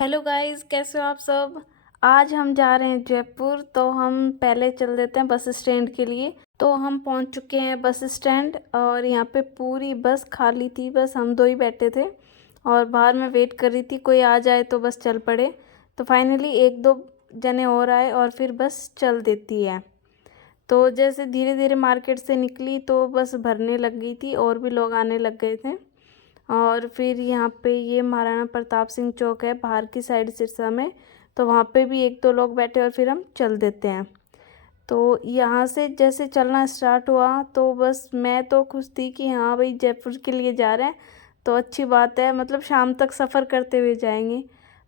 Hello guys, कैसे हो आप सब। आज हम जा रहे हैं जयपुर। तो हम पहले चल देते हैं बस स्टैंड के लिए। तो हम पहुंच चुके हैं बस स्टैंड और यहाँ पे पूरी बस खाली थी, बस हम दो ही बैठे थे और बाहर मैं वेट कर रही थी कोई आ जाए तो बस चल पड़े। तो फाइनली एक दो जने और आए और फिर बस चल देती है। तो जैसे धीरे धीरे मार्केट से निकली तो बस भरने लग गई थी और भी लोग आने लग गए थे। और फिर यहाँ पे ये महाराणा प्रताप सिंह चौक है बाहर की साइड सिरसा में। तो वहाँ पे भी एक दो लोग बैठे और फिर हम चल देते हैं। तो यहाँ से जैसे चलना स्टार्ट हुआ तो बस मैं तो खुश थी कि हाँ भाई जयपुर के लिए जा रहे हैं तो अच्छी बात है, मतलब शाम तक सफ़र करते हुए जाएंगे।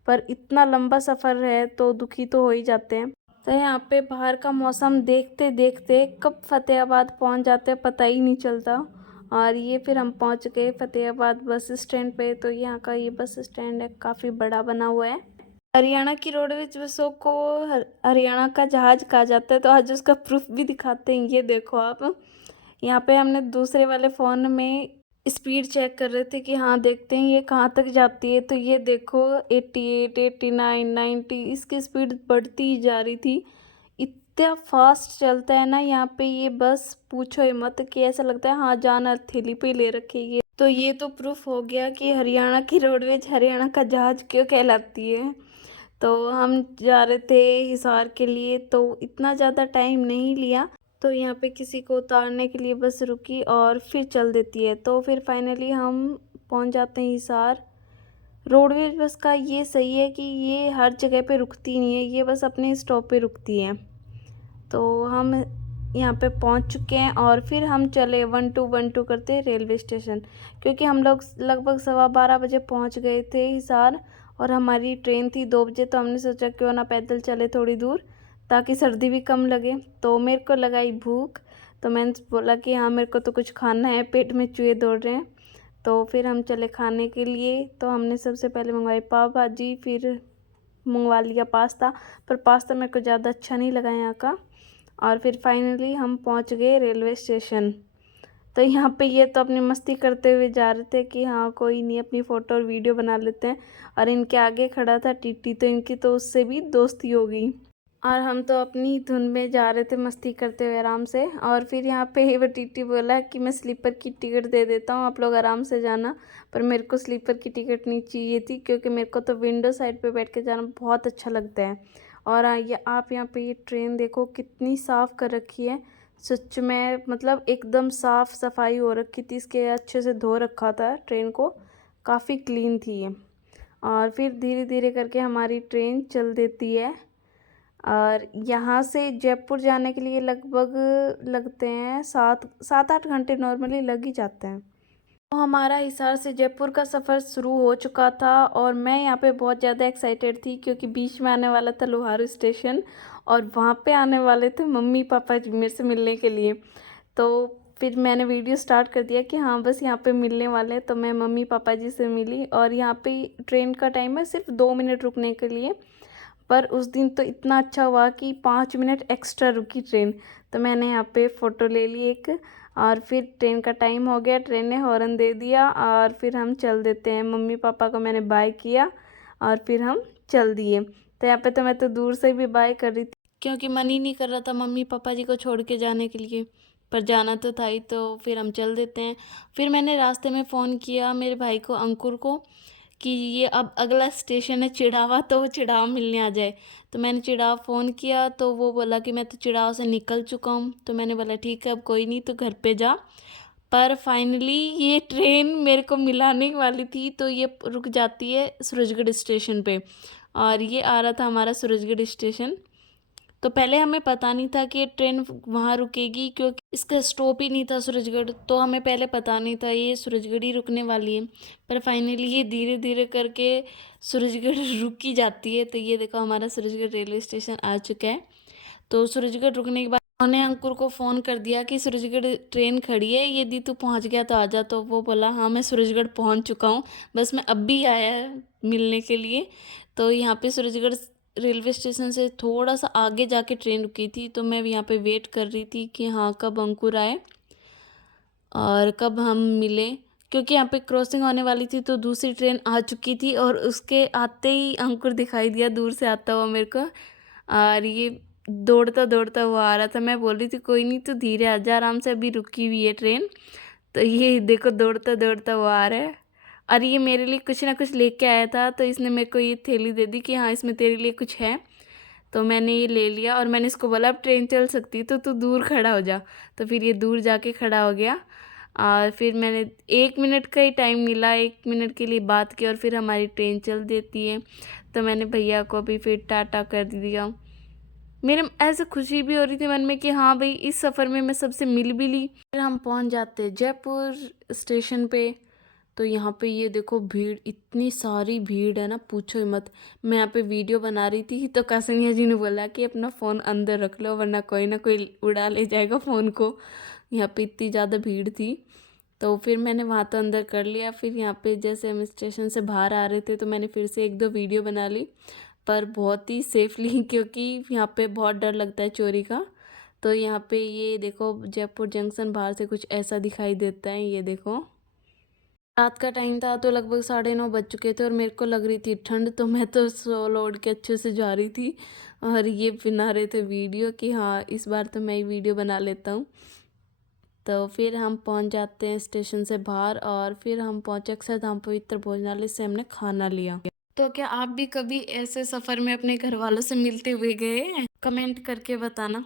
पर इतना लंबा सफ़र है तो दुखी तो हो ही जाते हैं। तो यहाँ पे बाहर का मौसम देखते देखते कब फतेहाबाद पहुँच जाते हैं पता ही नहीं चलता। और ये फिर हम पहुँच गए फतेहाबाद बस स्टैंड पे। तो यहाँ का ये बस स्टैंड है, काफ़ी बड़ा बना हुआ है। हरियाणा की रोडवेज बसों को हरियाणा का जहाज कहा जाता है। तो आज उसका प्रूफ भी दिखाते हैं, ये देखो आप। यहाँ पे हमने दूसरे वाले फ़ोन में स्पीड चेक कर रहे थे कि हाँ देखते हैं ये कहाँ तक जाती है। तो ये देखो 88, 89, 90 इसकी स्पीड बढ़ती ही जा रही थी। इतना फास्ट चलता है ना यहाँ पे ये बस, पूछो ही मत कि ऐसा लगता है हाँ जान हथेली पे ले रखी है। तो ये तो प्रूफ हो गया कि हरियाणा की रोडवेज हरियाणा का जहाज क्यों कहलाती है। तो हम जा रहे थे हिसार के लिए, तो इतना ज़्यादा टाइम नहीं लिया। तो यहाँ पे किसी को उतारने के लिए बस रुकी और फिर चल देती है। तो फिर फाइनली हम पहुँच जाते हैं हिसार। रोडवेज बस का ये सही है कि ये हर जगह पे रुकती नहीं है, ये बस अपने स्टॉप पे रुकती है। तो हम यहाँ पे पहुँच चुके हैं और फिर हम चले 1212 करते रेलवे स्टेशन, क्योंकि हम लोग लगभग 12:15 बजे पहुँच गए थे हिसार और हमारी ट्रेन थी 2 बजे। तो हमने सोचा क्यों ना पैदल चले थोड़ी दूर ताकि सर्दी भी कम लगे। तो मेरे को लगाई भूख, तो मैंने बोला कि हाँ मेरे को तो कुछ खाना है, पेट में चूहे दौड़ रहे हैं। तो फिर हम चले खाने के लिए। तो हमने सबसे पहले मंगवाई पाव भाजी, फिर मंगवा लिया पास्ता। पर पास्ता मेरे को ज़्यादा अच्छा नहीं लगा यहाँ का। और फिर फाइनली हम पहुँच गए रेलवे स्टेशन। तो यहाँ पे ये तो अपनी मस्ती करते हुए जा रहे थे कि हाँ कोई नहीं, अपनी फ़ोटो और वीडियो बना लेते हैं। और इनके आगे खड़ा था टीटी, तो इनकी तो उससे भी दोस्ती हो गई। और हम तो अपनी धुन में जा रहे थे मस्ती करते हुए आराम से। और फिर यहाँ पे वो टीटी बोला कि मैं स्लीपर की टिकट दे देता हूँ, आप लोग आराम से जाना। पर मेरे को स्लीपर की टिकट नहीं चाहिए थी, क्योंकि मेरे को तो विंडो साइड पे बैठ के जाना बहुत अच्छा लगता है। और ये आप यहाँ पे ये ट्रेन देखो कितनी साफ़ कर रखी है। सच में मतलब एकदम साफ़ सफाई हो रखी थी, इसके अच्छे से धो रखा था ट्रेन को, काफ़ी क्लीन थी ये। और फिर धीरे धीरे करके हमारी ट्रेन चल देती है। और यहाँ से जयपुर जाने के लिए लगभग लगते हैं 7-8 घंटे नॉर्मली लग ही जाते हैं। तो हमारा हिसार से जयपुर का सफ़र शुरू हो चुका था और मैं यहाँ पे बहुत ज़्यादा एक्साइटेड थी, क्योंकि बीच में आने वाला था लोहारू स्टेशन और वहाँ पे आने वाले थे मम्मी पापा जी मेरे से मिलने के लिए। तो फिर मैंने वीडियो स्टार्ट कर दिया कि हाँ बस यहाँ पे मिलने वाले हैं। तो मैं मम्मी पापा जी से मिली और यहाँ पे ट्रेन का टाइम है सिर्फ 2 मिनट रुकने के लिए। पर उस दिन तो इतना अच्छा हुआ कि 5 मिनट एक्स्ट्रा रुकी ट्रेन। तो मैंने यहाँ पे फ़ोटो ले ली एक। और फिर ट्रेन का टाइम हो गया, ट्रेन ने हॉर्न दे दिया और फिर हम चल देते हैं। मम्मी पापा को मैंने बाय किया और फिर हम चल दिए। तो यहाँ पे तो मैं तो दूर से भी बाय कर रही थी, क्योंकि मन ही नहीं कर रहा था मम्मी पापा जी को छोड़ के जाने के लिए। पर जाना तो था ही, तो फिर हम चल देते हैं। फिर मैंने रास्ते में फ़ोन किया मेरे भाई को, अंकुर को, कि ये अब अगला स्टेशन है चिड़ावा, तो वो चिड़ाव मिलने आ जाए। तो मैंने चिड़ाव फ़ोन किया तो वो बोला कि मैं तो चिड़ाव से निकल चुका हूँ। तो मैंने बोला ठीक है अब कोई नहीं, तो घर पे जा। पर फाइनली ये ट्रेन मेरे को मिलाने वाली थी, तो ये रुक जाती है सूरजगढ़ स्टेशन पे। और ये आ रहा था हमारा सूरजगढ़ स्टेशन। तो पहले हमें पता नहीं था कि ये ट्रेन वहाँ रुकेगी, क्योंकि इसका स्टॉप ही नहीं था सूरजगढ़। तो हमें पहले पता नहीं था ये सूरजगढ़ ही रुकने वाली है। पर फाइनली ये धीरे धीरे करके सूरजगढ़ रुकी जाती है। तो ये देखो हमारा सूरजगढ़ रेलवे स्टेशन आ चुका है। तो सूरजगढ़ रुकने के बाद उन्होंने अंकुर को फ़ोन कर दिया कि सूरजगढ़ ट्रेन खड़ी है, यदि तू पहुँच गया तो आजा। तो वो बोला हाँ मैं सूरजगढ़ पहुँच चुका हूँ, बस मैं अब भी आया है मिलने के लिए। तो यहाँ पे सूरजगढ़ रेलवे स्टेशन से थोड़ा सा आगे जाके ट्रेन रुकी थी। तो मैं यहाँ पे वेट कर रही थी कि हाँ कब अंकुर आए और कब हम मिले, क्योंकि यहाँ पे क्रॉसिंग होने वाली थी तो दूसरी ट्रेन आ चुकी थी और उसके आते ही अंकुर दिखाई दिया दूर से आता हुआ मेरे को। और ये दौड़ता दौड़ता हुआ आ रहा था। मैं बोल रही थी कोई नहीं तो धीरे आ जा, आराम से अभी रुकी हुई है ट्रेन। तो ये देखो दौड़ता दौड़ता हुआ आ रहा है। और ये मेरे लिए कुछ ना कुछ लेके आया था, तो इसने मेरे को ये थैली दे दी कि हाँ इसमें तेरे लिए कुछ है। तो मैंने ये ले लिया और मैंने इसको बोला अब ट्रेन चल सकती है तो तू दूर खड़ा हो जा। तो फिर ये दूर जाके खड़ा हो गया और फिर मैंने 1 मिनट का ही टाइम मिला, 1 मिनट के लिए बात की और फिर हमारी ट्रेन चल देती है। तो मैंने भैया को भी फिर टाटा कर दिया। मेरे ऐसे खुशी भी हो रही थी मन में कि हाँ भाई इस सफ़र में मैं सबसे मिल भी ली। फिर हम पहुंच जाते जयपुर स्टेशन पे। तो यहाँ पे ये देखो भीड़, इतनी सारी भीड़ है ना पूछो ही मत। मैं यहाँ पे वीडियो बना रही थी तो कासनिया जी ने बोला कि अपना फ़ोन अंदर रख लो वरना कोई ना कोई उड़ा ले जाएगा फ़ोन को। यहाँ पे इतनी ज़्यादा भीड़ थी। तो फिर मैंने वहाँ तो अंदर कर लिया। फिर यहाँ पे जैसे हम स्टेशन से बाहर आ रहे थे तो मैंने फिर से 1-2 वीडियो बना ली, पर बहुत ही सेफली क्योंकि यहाँ पे बहुत डर लगता है चोरी का। तो यहाँ पे ये देखो जयपुर जंक्शन बाहर से कुछ ऐसा दिखाई देता है। ये देखो रात का टाइम था तो लगभग 9:30 बज चुके थे और मेरे को लग रही थी ठंड, तो मैं तो सो ओढ़ के अच्छे से जा रही थी। और ये बना रहे थे वीडियो कि हाँ इस बार तो मैं ही वीडियो बना लेता हूँ। तो फिर हम पहुंच जाते हैं स्टेशन से बाहर और फिर हम पहुंचे अक्षरधाम पवित्र भोजनालय से हमने खाना लिया। तो क्या आप भी कभी ऐसे सफ़र में अपने घर वालों से मिलते हुए गए हैं? कमेंट करके बताना।